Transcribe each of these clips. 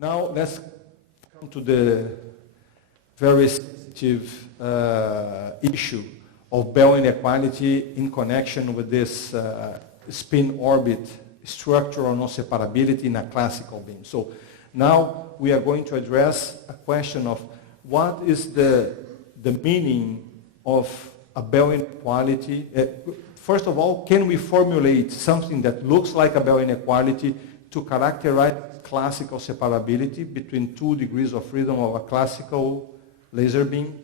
Now let's come to the very sensitive issue of Bell inequality in connection with this spin orbit structural non-separability in a classical beam. So now we are going to address a question of what is the meaning of a Bell inequality. First of all, can we formulate something that looks like a Bell inequality to characterize classical separability between 2 degrees of freedom of a classical laser beam?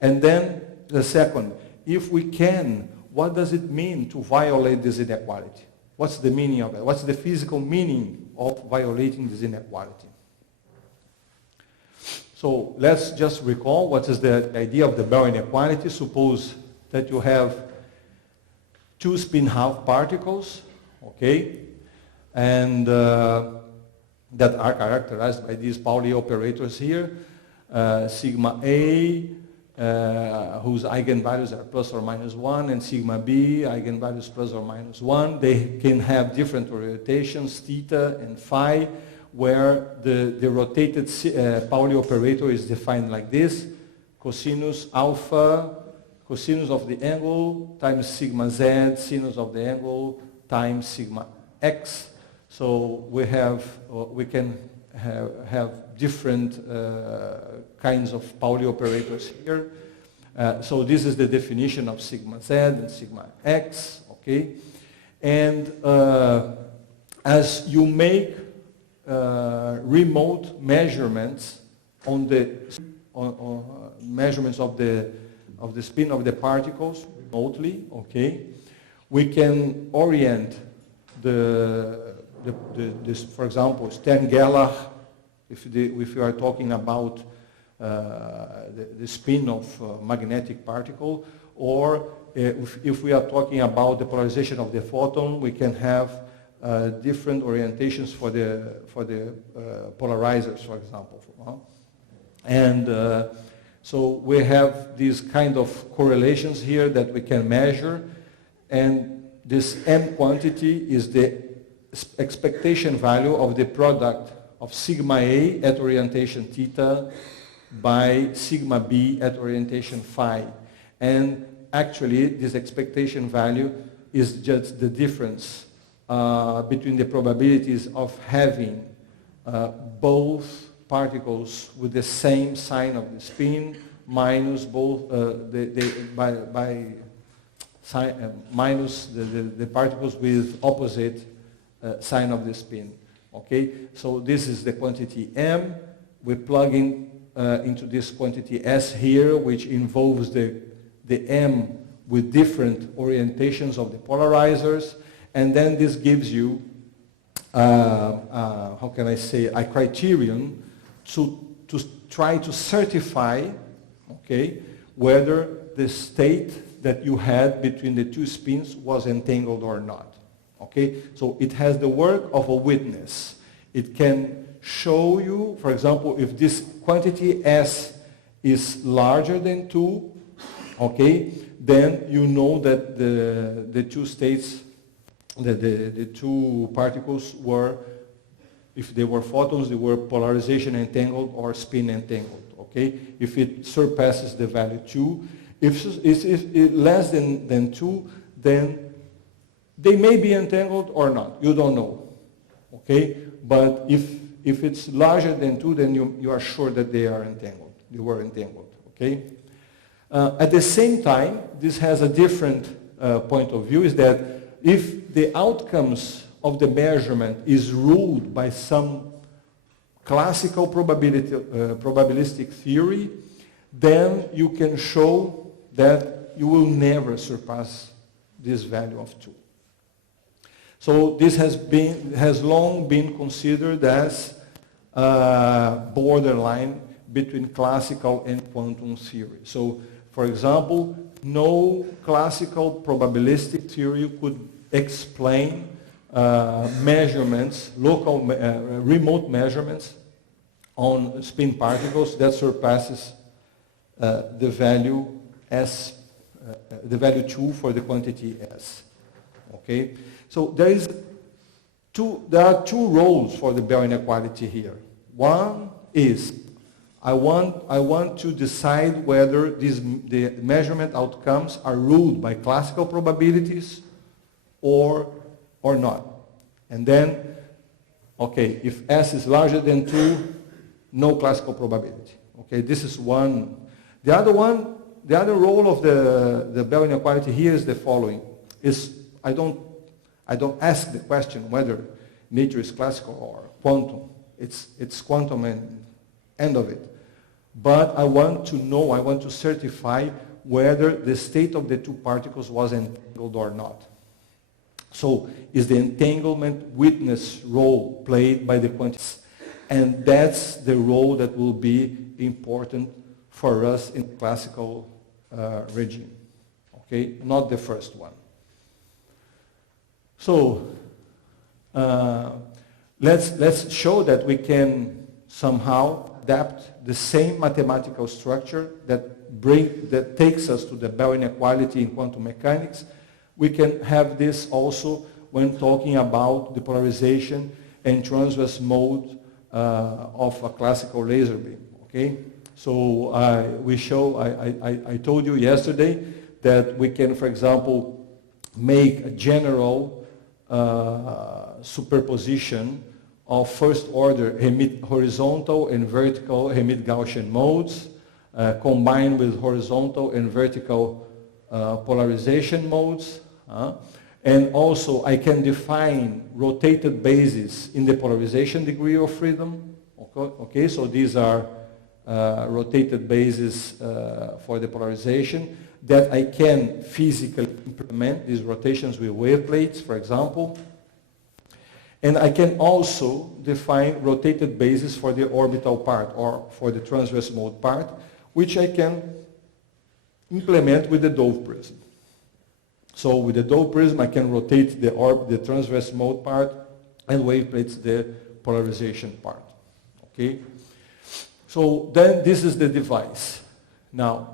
And then the second, if we can, what does it mean to violate this inequality? What's the meaning of it? What's the physical meaning of violating this inequality? So let's just recall what is the idea of the Bell inequality. Suppose that you have 2 spin half particles, okay, and that are characterized by these Pauli operators here, sigma A, whose eigenvalues are plus or minus 1, and sigma B, eigenvalues plus or minus 1. They can have different orientations, theta and phi, where the rotated Pauli operator is defined like this: cosinus alpha, cosinus of the angle, times sigma z, sinus of the angle, times sigma x. So we can have different kinds of Pauli operators here. So this is the definition of sigma z and sigma x, okay? And as you make remote measurements on the measurements of the spin of the particles remotely, okay, we can orient this, for example, Stern-Gerlach, if we are talking about the spin of magnetic particle, or if we are talking about the polarization of the photon, we can have different orientations for the polarizers, for example. And so we have these kind of correlations here that we can measure, and this M quantity is the expectation value of the product of sigma A at orientation theta by sigma B at orientation phi. And actually, this expectation value is just the difference between the probabilities of having both particles with the same sign of the spin minus both minus the particles with opposite sign of the spin. Okay, so this is the quantity M. We plug in into this quantity S here, which involves the M with different orientations of the polarizers, and then this gives you, how can I say, a criterion to try to certify, okay, whether the state that you had between the 2 spins was entangled or not. Okay, so it has the work of a witness. It can show you, for example, if this quantity S is larger than 2, okay, then you know that the 2 states, the 2 particles were, if they were photons, they were polarization entangled or spin entangled, okay? If it surpasses the value 2, if it's less than 2, then they may be entangled or not. You don't know, okay? But if it's larger than 2, then you are sure that they are entangled. They were entangled, okay? At the same time, this has a different point of view, is that if the outcomes of the measurement is ruled by some classical probabilistic theory, then you can show that you will never surpass this value of 2. So this has long been considered as borderline between classical and quantum theory. So, for example, no classical probabilistic theory could explain measurements, remote measurements on spin particles that surpasses the value S, the value 2 for the quantity S. Okay, so there are two roles for the Bell inequality here. One is I want to decide whether the measurement outcomes are ruled by classical probabilities or not. And then, okay, if S is larger than 2, no classical probability. Okay, this is one. The other role of the Bell inequality here is the following: is I don't ask the question whether nature is classical or quantum. It's quantum and end of it. But I want to know, I want to certify whether the state of the two particles was entangled or not. So is the entanglement witness role played by the quantities? And that's the role that will be important for us in the classical regime. Okay, not the first one. So let's show that we can somehow adapt the same mathematical structure that takes us to the Bell inequality in quantum mechanics. We can have this also when talking about the polarization and transverse mode of a classical laser beam. Okay, so I told you yesterday that we can, for example, make a general superposition of first order horizontal and vertical Hermite-Gaussian modes combined with horizontal and vertical polarization modes. And also I can define rotated bases in the polarization degree of freedom. Okay, so these are rotated bases for the polarization that I can physically implement these rotations with wave plates, for example. And I can also define rotated bases for the orbital part or for the transverse mode part, which I can implement with the Dove prism. So with the Dove prism, I can rotate the transverse mode part and wave plates the polarization part. Okay? So then this is the device. Now,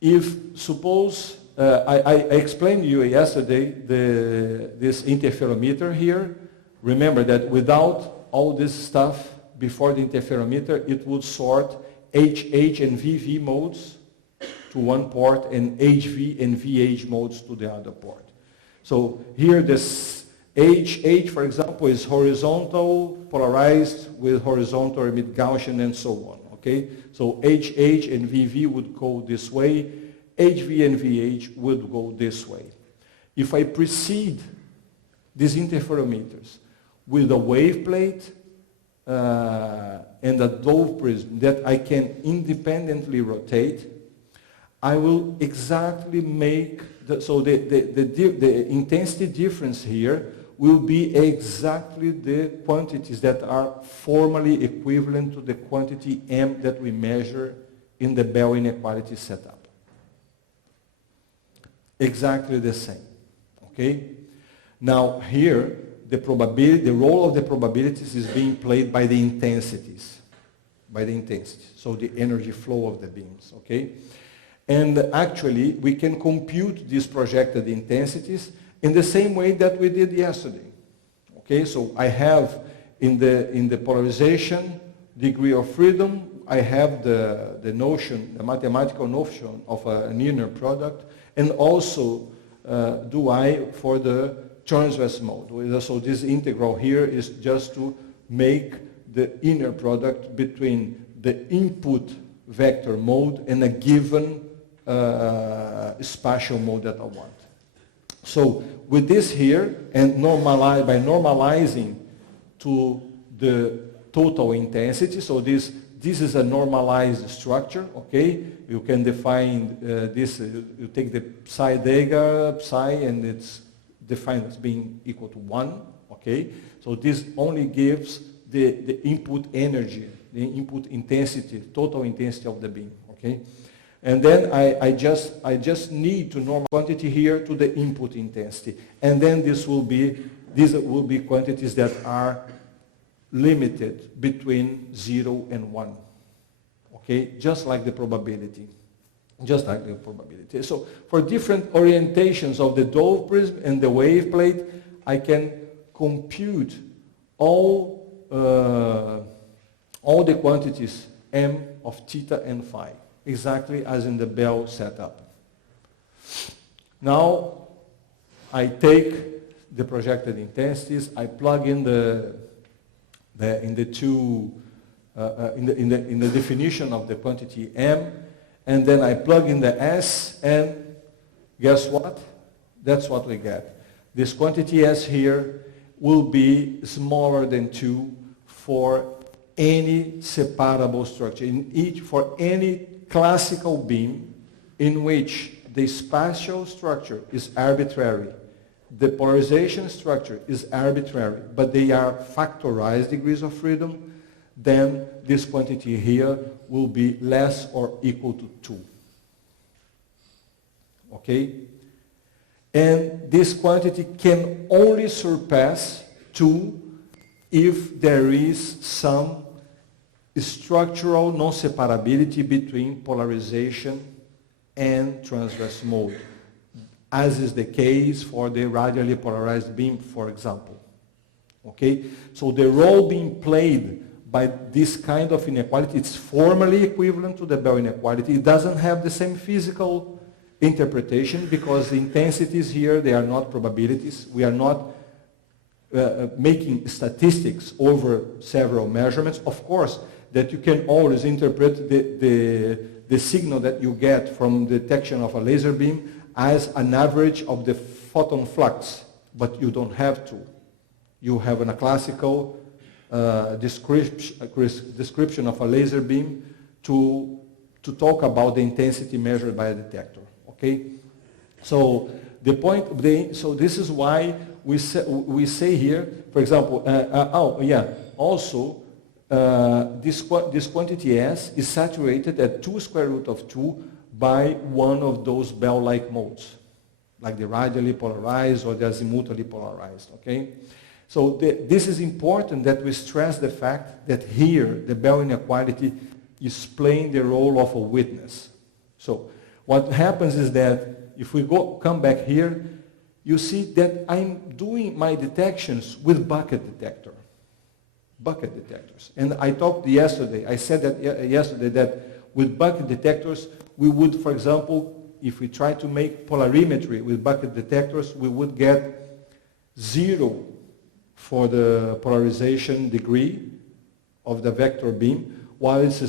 if suppose, I explained to you yesterday this interferometer here. Remember that without all this stuff before the interferometer, it would sort HH and VV modes to one port and HV and VH modes to the other port. So here this HH, for example, is horizontal, polarized with horizontal Hermite-Gaussian and so on. Okay? So HH and VV would go this way, HV and VH would go this way. If I precede these interferometers with a wave plate and a Dove prism that I can independently rotate, I will exactly make, the intensity difference here will be exactly the quantities that are formally equivalent to the quantity M that we measure in the Bell inequality setup. Exactly the same. Okay? Now here, the role of the probabilities is being played by the intensities. So the energy flow of the beams. Okay? And actually, we can compute these projected intensities in the same way that we did yesterday. Okay, so I have in the polarization degree of freedom, I have the notion, the mathematical notion of an inner product, and also do I for the transverse mode. So this integral here is just to make the inner product between the input vector mode and a given spatial mode that I want. So with this here, and by normalizing to the total intensity, so this is a normalized structure, okay? You can define this, you take the psi dega, psi, and it's defined as being equal to 1, okay? So this only gives the input energy, the input intensity, total intensity of the beam, okay? And then I just need to normal quantity here to the input intensity. And then these will be quantities that are limited between 0 and 1. Okay? Just like the probability. So for different orientations of the Dove prism and the wave plate, I can compute all all the quantities m of theta and phi, exactly as in the Bell setup. Now, I take the projected intensities, I plug in the definition of the quantity m, and then I plug in the s, and guess what? That's what we get. This quantity s here will be smaller than 2 for any separable structure. For any classical beam in which the spatial structure is arbitrary, the polarization structure is arbitrary, but they are factorized degrees of freedom, then this quantity here will be less or equal to 2. Okay? And this quantity can only surpass 2 if there is some structural non-separability between polarization and transverse mode, as is the case for the radially polarized beam, for example. Okay? So the role being played by this kind of inequality, it's formally equivalent to the Bell inequality. It doesn't have the same physical interpretation because the intensities here, they are not probabilities. We are not making statistics over several measurements. Of course, that you can always interpret the signal that you get from detection of a laser beam as an average of the photon flux, but you don't have to. You have a classical description of a laser beam to talk about the intensity measured by a detector. Okay, so the point. So this is why we say here, for example. Also, this quantity s is saturated at 2 square root of 2 by one of those Bell-like modes, like the radially polarized or the azimuthally polarized. Okay. So this is important that we stress the fact that here the Bell inequality is playing the role of a witness. So what happens is that if we come back here, you see that I'm doing my detections with bucket detectors. And I talked yesterday, I said that yesterday that with bucket detectors, we would, for example, if we try to make polarimetry with bucket detectors, we would get 0 for the polarization degree of the vector beam, while it's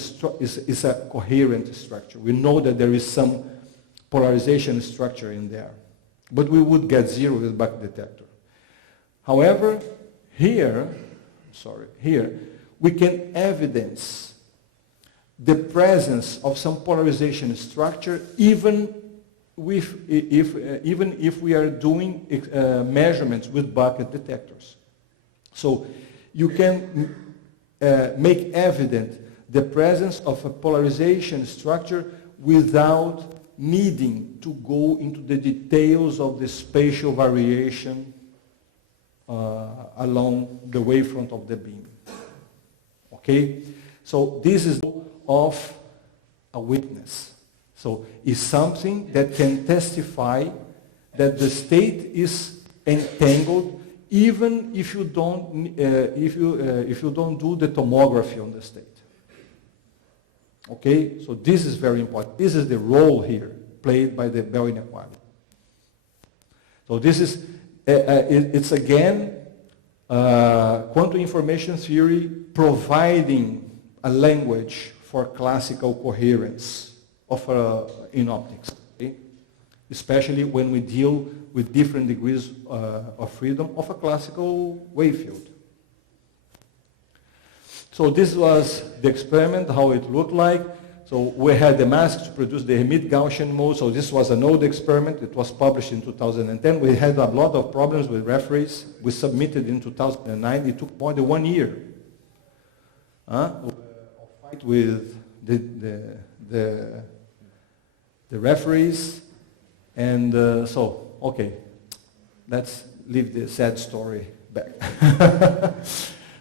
a coherent structure. We know that there is some polarization structure in there, but we would get 0 with bucket detector. However, here we can evidence the presence of some polarization structure even if we are doing measurements with bucket detectors. So you can make evident the presence of a polarization structure without needing to go into the details of the spatial variation along the wavefront of the beam. Okay? So this is of a witness. So it's something that can testify that the state is entangled even if you don't do the tomography on the state. Okay? So this is very important. This is the role here played by the Bell inequality. So this is it's again quantum information theory providing a language for classical coherence in optics, okay? Especially when we deal with different degrees of freedom of a classical wave field. So this was the experiment, how it looked like. So we had the mask to produce the Hermite-Gaussian mode. So this was an old experiment. It was published in 2010. We had a lot of problems with referees. We submitted in 2009. It took more than 1 year. Fight with the referees. And okay, let's leave the sad story back.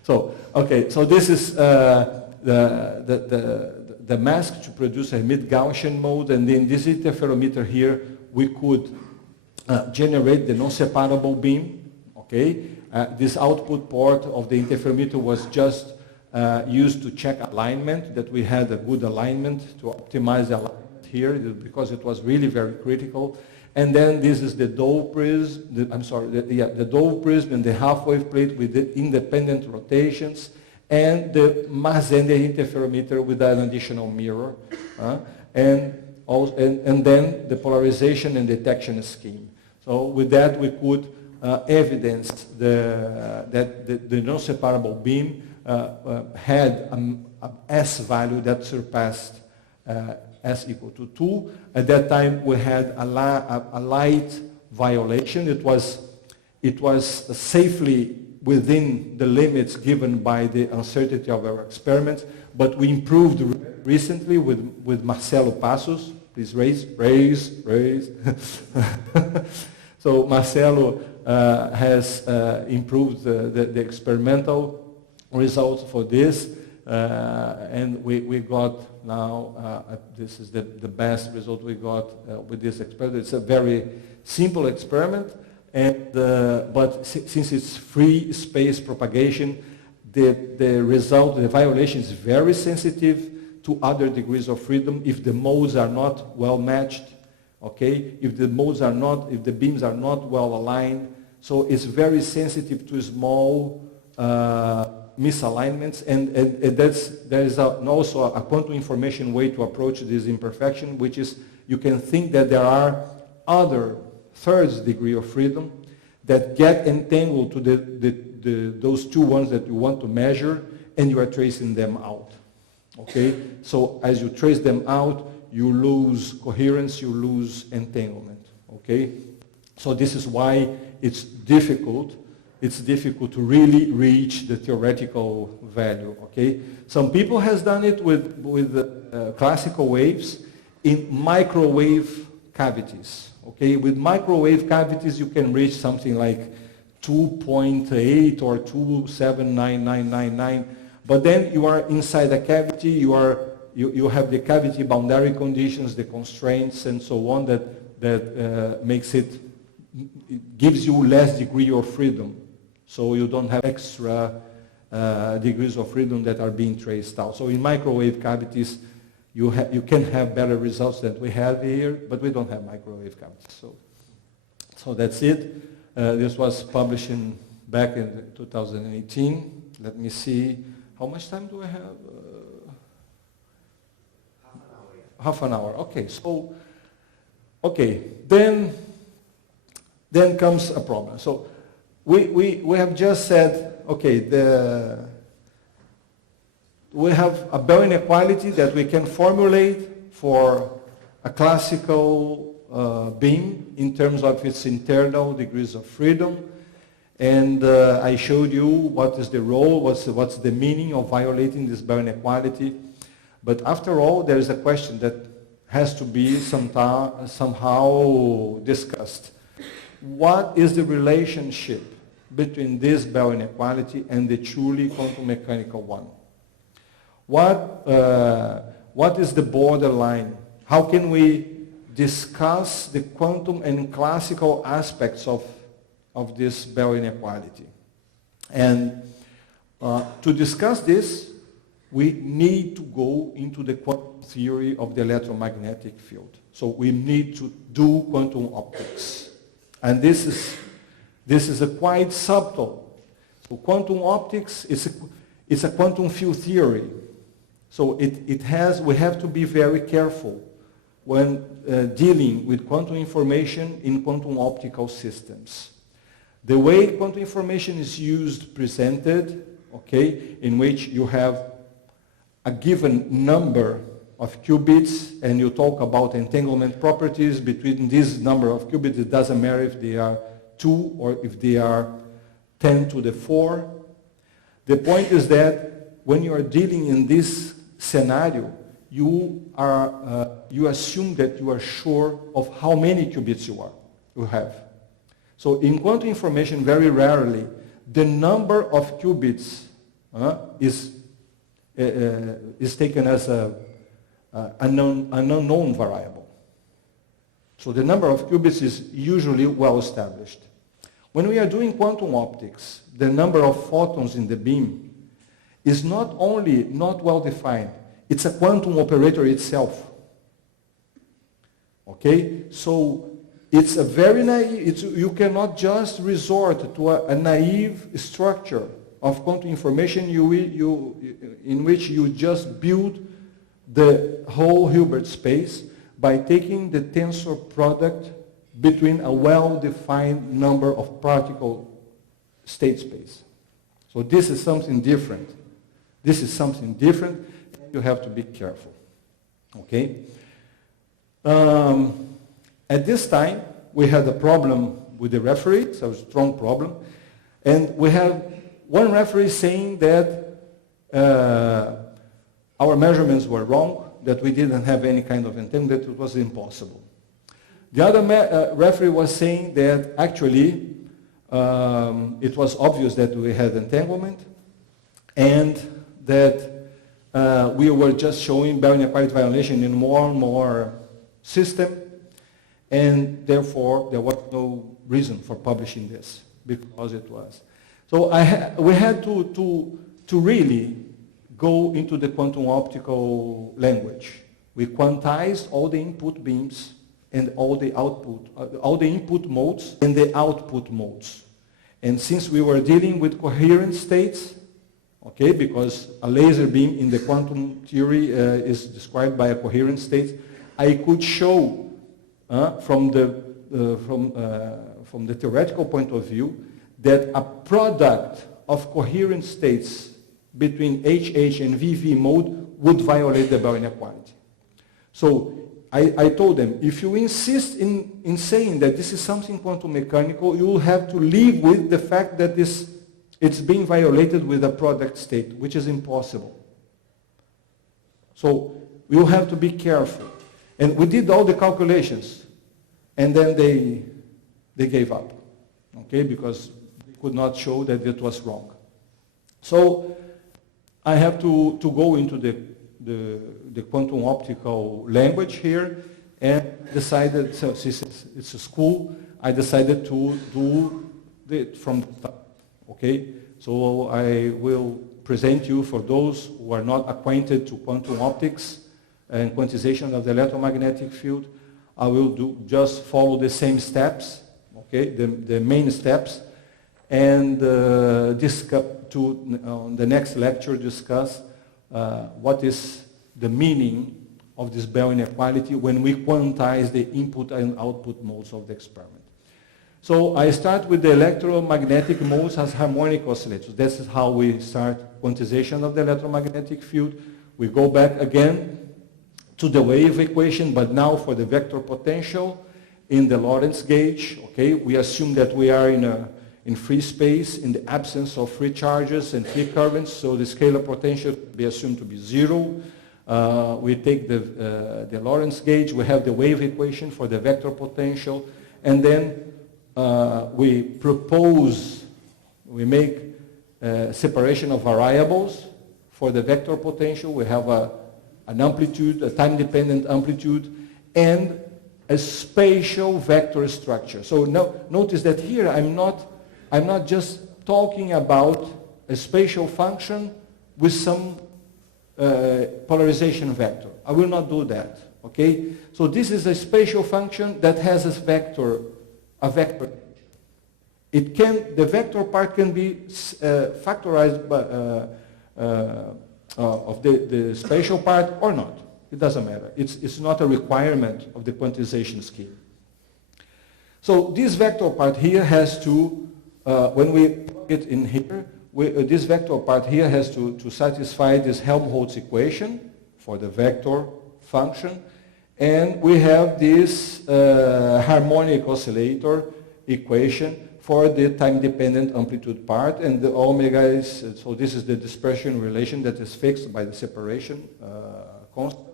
So this is the mask to produce a mid-Gaussian mode, and in this interferometer here, we could generate the non-separable beam. Okay, this output port of the interferometer was just used to check alignment, that we had a good alignment to optimize the alignment here because it was really very critical. And then this is the Dove prism, the Dove prism and the half-wave plate with the independent rotations, and the Marzender interferometer with an additional mirror, and then the polarization and detection scheme. So with that we could evidence that the non-separable beam had an S value that surpassed S equal to 2. At that time we had a light violation. It was safely within the limits given by the uncertainty of our experiments, but we improved recently with Marcelo Passos. Please raise. So Marcelo has improved the experimental results for this, and we got now, this is the best result we got with this experiment. It's a very simple experiment, and but since it's free space propagation, the result, the violation is very sensitive to other degrees of freedom if the modes are not well matched, okay? If the beams are not well aligned, so it's very sensitive to small misalignments, and there is also a quantum information way to approach this imperfection, which is you can think that there are other third degree of freedom that get entangled to those two ones that you want to measure, and you are tracing them out. Okay? So as you trace them out, you lose coherence, you lose entanglement. Okay? So this is why it's difficult to really reach the theoretical value. Okay? Some people has done it with classical waves in microwave cavities. Okay? With microwave cavities, you can reach something like 2.8 or 2.79999. But then you are inside a cavity, you have the cavity boundary conditions, the constraints, and so on that makes it gives you less degree of freedom. So you don't have extra degrees of freedom that are being traced out. So in microwave cavities, you can have better results than we have here, but we don't have microwave cavities. So that's it. This was published back in 2018. Let me see. How much time do I have? Half an hour. Okay. So, then comes a problem. So we have just said, okay, we have a Bell inequality that we can formulate for a classical beam in terms of its internal degrees of freedom. And I showed you what is the role, what's the meaning of violating this Bell inequality. But after all, there is a question that has to be somehow discussed. What is the relationship between this Bell inequality and the truly quantum mechanical one? What is the borderline? How can we discuss the quantum and classical aspects of this Bell inequality? And to discuss this, we need to go into the quantum theory of the electromagnetic field. So we need to do quantum optics. And this is a quite subtle. So quantum optics is a quantum field theory. So we have to be very careful when dealing with quantum information in quantum optical systems. The way quantum information is presented, okay, in which you have a given number of qubits, and you talk about entanglement properties between this number of qubits. It doesn't matter if they are 2 or if they are 10 to the 4. The point is that when you are dealing in this scenario, you assume that you are sure of how many qubits you have. So in quantum information, very rarely, the number of qubits is taken as an unknown variable. So the number of qubits is usually well established. When we are doing quantum optics, the number of photons in the beam is not only not well defined, it's a quantum operator itself. Okay? So it's a very naive, you cannot just resort to a naive structure of quantum information in which you just build the whole Hilbert space by taking the tensor product between a well-defined number of particle state space. So this is something different. This is something different. You have to be careful. Okay? At this time, we had a problem with the referee, so a strong problem. And we have one referee saying that our measurements were wrong, that we didn't have any kind of entanglement, that it was impossible. The other referee was saying that actually it was obvious that we had entanglement and that we were just showing Bell inequality violation in more and more system, and therefore there was no reason for publishing this because it was. So we had to really go into the quantum optical language. We quantized all the input beams and all the output, all the input modes and the output modes. And since we were dealing with coherent states, okay, because a laser beam in the quantum theory is described by a coherent state, I could show from the theoretical point of view that a product of coherent states between HH and VV mode would violate the Bell inequality. So I told them, if you insist in saying that this is something quantum mechanical, you will have to live with the fact that it's being violated with a product state, which is impossible. So we will have to be careful. And we did all the calculations, and then they gave up, okay, because they could not show that it was wrong. So I have to go into the quantum optical language here, and decided, so since it's a school, I decided to do it from the top, okay? So I will present you, for those who are not acquainted to quantum optics and quantization of the electromagnetic field, I will just follow the same steps, okay, the main steps, and discuss on the next lecture discuss what is the meaning of this Bell inequality when we quantize the input and output modes of the experiment. So I start with the electromagnetic modes as harmonic oscillators. This is how we start quantization of the electromagnetic field. We go back again to the wave equation, but now for the vector potential in the Lorentz gauge. Okay, we assume that we are in free space in the absence of free charges and free currents, so the scalar potential be assumed to be 0. We take the Lorentz gauge, we have the wave equation for the vector potential, and then we make separation of variables for the vector potential. We have an amplitude, a time-dependent amplitude, and a spatial vector structure. So notice that here I'm not just talking about a spatial function with some polarization vector. I will not do that, okay? So this is a spatial function that has a vector. The vector part can be factorized by, of the spatial part or not. It doesn't matter. It's not a requirement of the quantization scheme. So this vector part here has to, when we plug it in here, this vector part here has to satisfy this Helmholtz equation for the vector function. And we have this harmonic oscillator equation for the time-dependent amplitude part. And the omega is, so this is the dispersion relation that is fixed by the separation constant.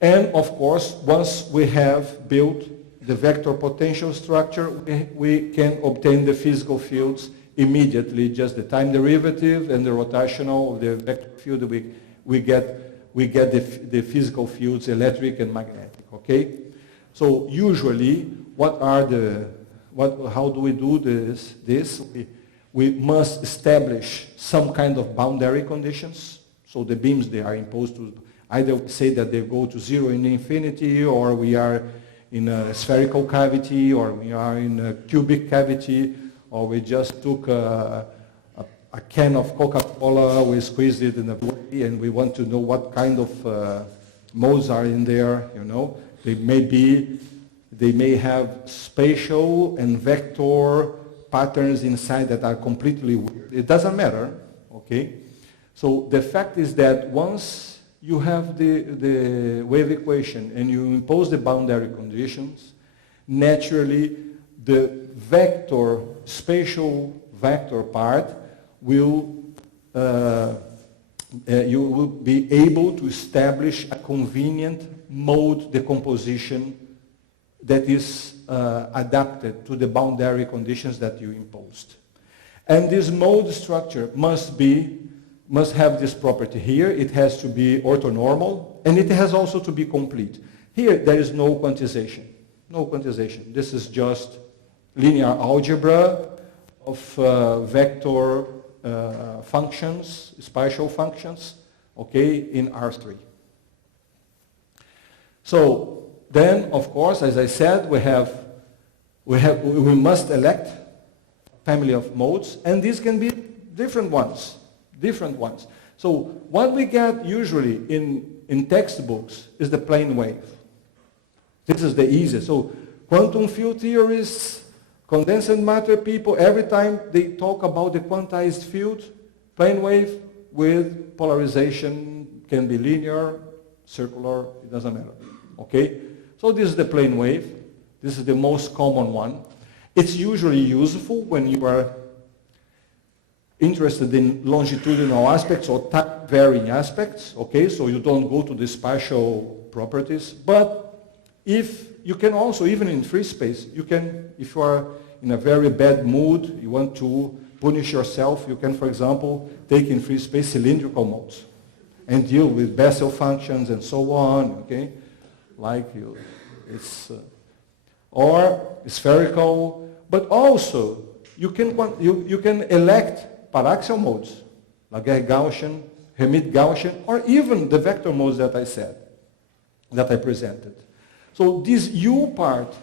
And of course, once we have built the vector potential structure, we can obtain the physical fields immediately, just the time derivative and the rotational of the vector field. We get the physical fields, electric and magnetic, okay? So usually, how do we do this? we must establish some kind of boundary conditions. So the beams, they are imposed to either say that they go to zero in infinity, or we are in a spherical cavity, or we are in a cubic cavity, or we just took a can of Coca-Cola, we squeezed it in a way, and we want to know what kind of modes are in there, you know. They may have spatial and vector patterns inside that are completely weird. It doesn't matter, okay? So the fact is that once you have the wave equation and you impose the boundary conditions, naturally the vector, spatial vector part will, you will be able to establish a convenient mode decomposition that is adapted to the boundary conditions that you imposed. And this mode structure must have this property here. It has to be orthonormal, and it has also to be complete. Here, there is no quantization. No quantization. This is just linear algebra of vector functions, spatial functions, okay, in R3. So then, of course, as I said, we must elect a family of modes, and these can be different ones. So what we get usually in textbooks is the plane wave. This is the easiest. So quantum field theorists, condensed matter people, every time they talk about the quantized field, plane wave with polarization, can be linear, circular, it doesn't matter. Okay? So this is the plane wave. This is the most common one. It's usually useful when you are interested in longitudinal aspects or time-varying aspects, okay? So you don't go to the spatial properties. But if you can also, even in free space, you can, if you are in a very bad mood, you want to punish yourself, you can, for example, take in free space cylindrical modes and deal with Bessel functions and so on, okay? Or spherical, but also you can elect paraxial modes, like Gaussian, Hermite-Gaussian, or even the vector modes that I said, that I presented. So this U part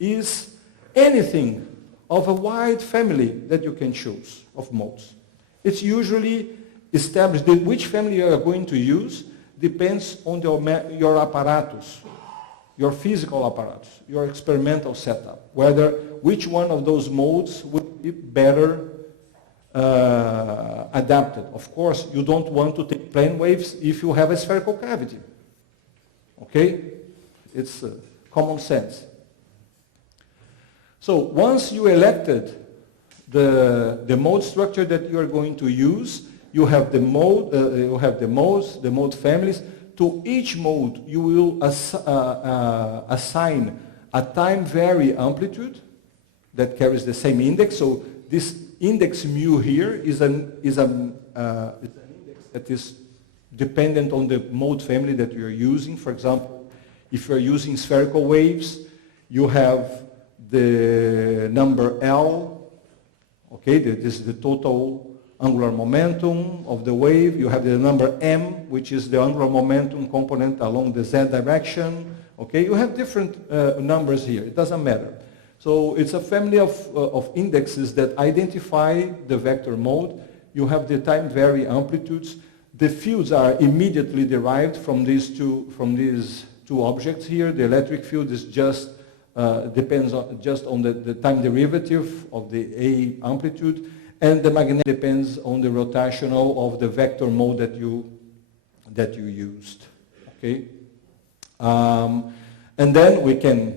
is anything of a wide family that you can choose of modes. It's usually established that which family you are going to use depends on your apparatus, your physical apparatus, your experimental setup, which one of those modes would be better adapted. Of course, you don't want to take plane waves if you have a spherical cavity. Okay? It's common sense. So once you elected the mode structure that you are going to use, you have the mode, the mode families. To each mode, you will assign a time-vary amplitude that carries the same index. So this index mu here is an index that is dependent on the mode family that you are using. For example, if you are using spherical waves, you have the number L, okay, this is the total angular momentum of the wave. You have the number m, which is the angular momentum component along the z direction. Okay, you have different numbers here. It doesn't matter. So it's a family of indexes that identify the vector mode. You have the time-vary amplitudes. The fields are immediately derived from these two objects here. The electric field is just depends on the time derivative of the A amplitude, and the magnetic depends on the rotational of the vector mode that you used. Okay, and then we can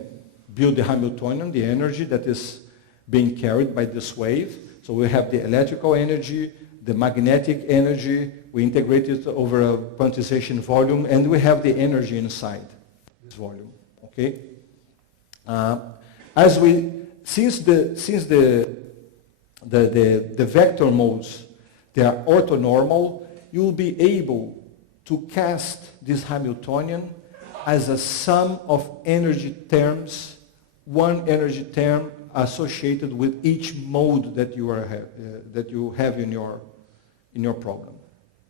build the Hamiltonian, the energy that is being carried by this wave. So we have the electrical energy, the magnetic energy. We integrate it over a quantization volume, and we have the energy inside this volume. Okay. Since the vector modes, they are orthonormal, you will be able to cast this Hamiltonian as a sum of energy terms, one energy term associated with each mode that you have in your problem.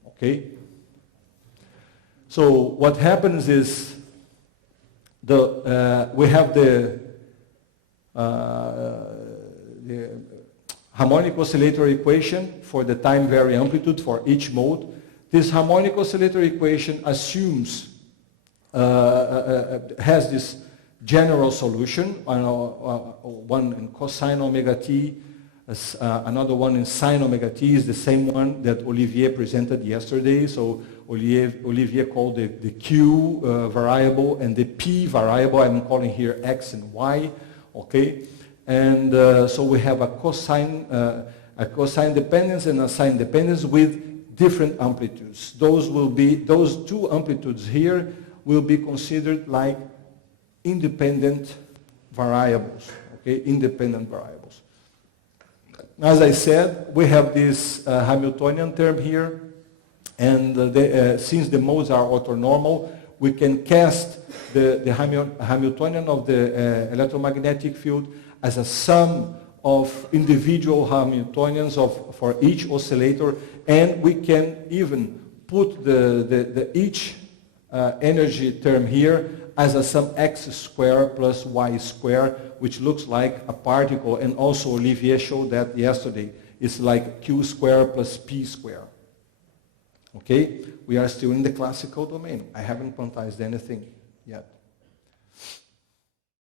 Okay. So what happens is we have the harmonic oscillator equation for the time vary amplitude for each mode. This harmonic oscillator equation assumes has this general solution, one in cosine omega t, another one in sine omega t is the same one that Olivier presented yesterday. So Olivier called the Q variable and the P variable. I'm calling here X and Y, okay? And so we have a cosine dependence and a sine dependence with different amplitudes. Those two amplitudes here will be considered like independent variables, okay? Independent variables. As I said, we have this Hamiltonian term here, and since the modes are orthonormal, we can cast the Hamiltonian of the electromagnetic field as a sum of individual Hamiltonians for each oscillator, and we can even put each energy term here as a sum x squared plus y squared, which looks like a particle, and also Olivier showed that yesterday. It's like q squared plus p squared. Okay? We are still in the classical domain. I haven't quantized anything yet.